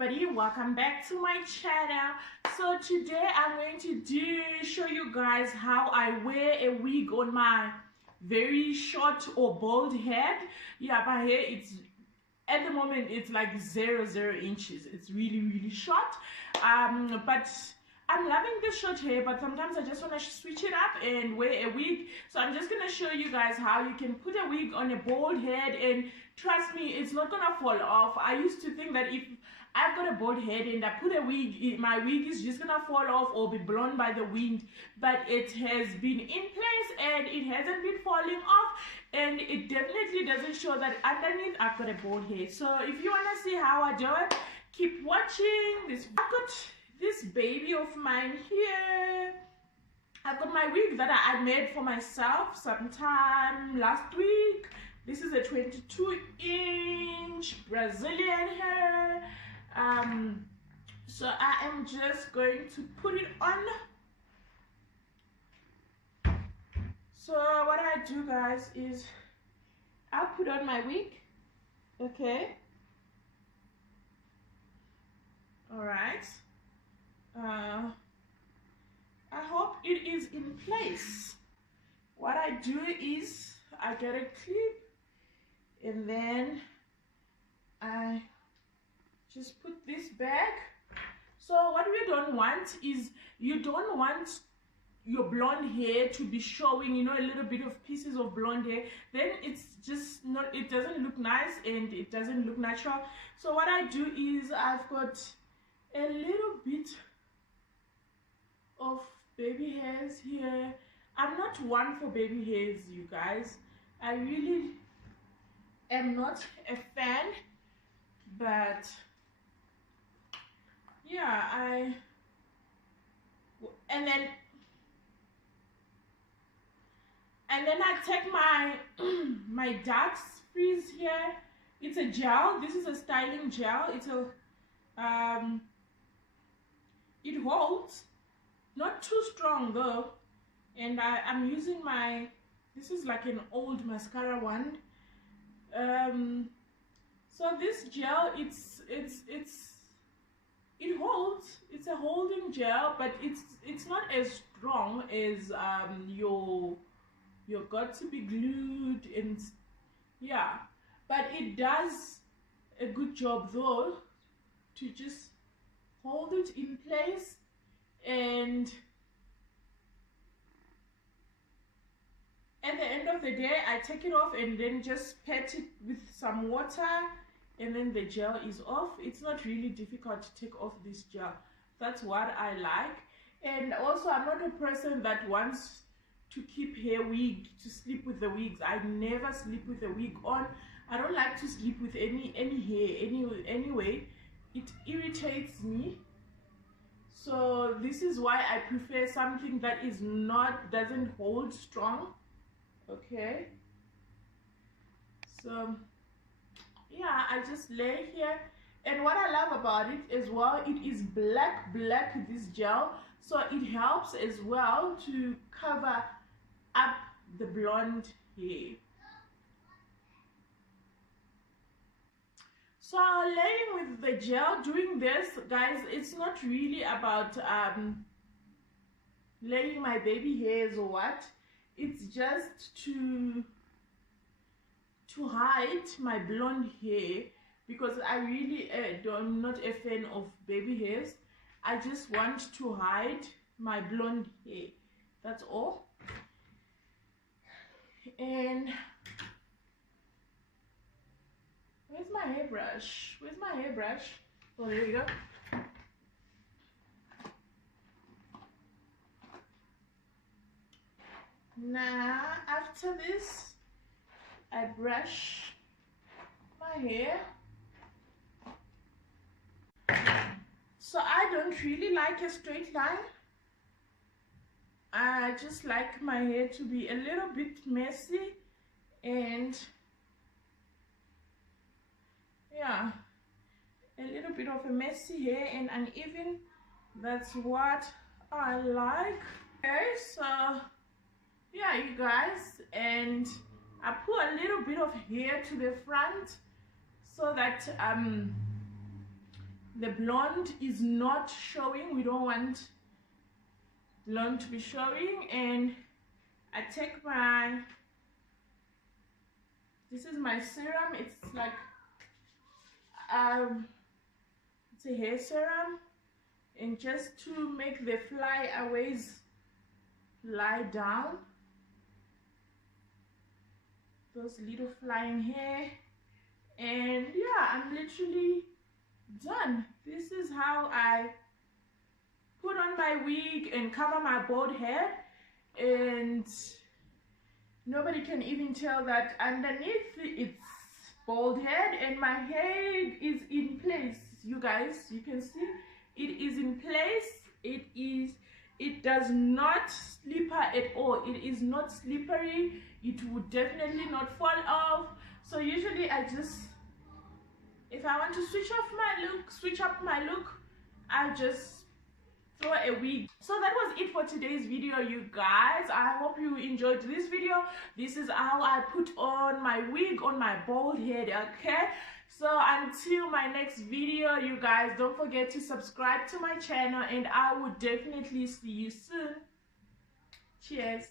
everybody, welcome back to my channel. So today I'm going to show you guys how I wear a wig on my very short or bald head. Yeah, my hair, it's at the moment it's like 0 inches. It's really short, but I'm loving the short hair, but sometimes I just want to switch it up and wear a wig. So I'm just going to show you guys how you can put a wig on a bald head, and trust me, it's not going to fall off. I used to think that if I've got a bald head and I put a wig, my wig is just going to fall off or be blown by the wind, but it has been in place and it hasn't been falling off, and it definitely doesn't show that underneath I've got a bald head. So if you want to see how I do it, keep watching this. I've got this baby of mine here. I've got my wig that I made for myself sometime last week. This is a 22-inch Brazilian hair. So I am just going to put it on. So what I do, guys, is I'll put on my wig. Okay. All right. I hope it is in place. What I do is I get a clip and then I just put this back. So what we don't want is, you don't want your blonde hair to be showing, you know, a little bit of pieces of blonde hair. Then it's just not, it doesn't look nice and it doesn't look natural. So what I do is I've got a little bit of baby hairs here. I'm not one for baby hairs, you guys. I really am not a fan, but yeah, and then I take my my dark freeze here. It's a gel. This is a styling gel. It's a it holds, not too strong though, and I'm using my, this is like an old mascara one. So this gel, it holds. It's a holding gel, but it's not as strong as your got to be glued, and yeah, but it does a good job though to just hold it in place. And at the end of the day, I take it off and then just pat it with some water, and then the gel is off. It's not really difficult to take off this gel. That's what I like. And also, I'm not a person that wants to keep hair wig, to sleep with the wigs. I never sleep with a wig on. I don't like to sleep with any hair anyway. It irritates me. So this is why I prefer something that is not, doesn't hold strong. Okay. So yeah, I just lay here, and what I love about it as well, it is black, this gel, so it helps as well to cover up the blonde hair. So laying with the gel, doing this, guys, it's not really about laying my baby hairs or what. It's just to hide my blonde hair, because I really I'm not a fan of baby hairs. I just want to hide my blonde hair. That's all. And where's my hairbrush? Where's my hairbrush? Oh, there you go. Now, after this, I brush my hair. So I don't really like a straight line. I just like my hair to be a little bit messy, and yeah, a little bit of a messy hair and uneven. That's what I like. Okay, so yeah, you guys, and I put a little bit of hair to the front so that the blonde is not showing. We don't want blonde to be showing. And I take my, this is my serum. It's like it's a hair serum, and just to make the flyaways lie down, those little flying hair. And yeah, I'm literally done. This is how I put on my wig and cover my bald head, and nobody can even tell that underneath it's bald head, and my head is in place. You guys, you can see it is in place. It does not slipper at all. It is not slippery. It would definitely not fall off. So usually I just, if I want to switch up my look, I just throw a wig. So that was it for today's video, you guys. I hope you enjoyed this video. This is how I put on my wig on my bald head, okay? So until my next video, you guys, don't forget to subscribe to my channel, and I will definitely see you soon. Cheers.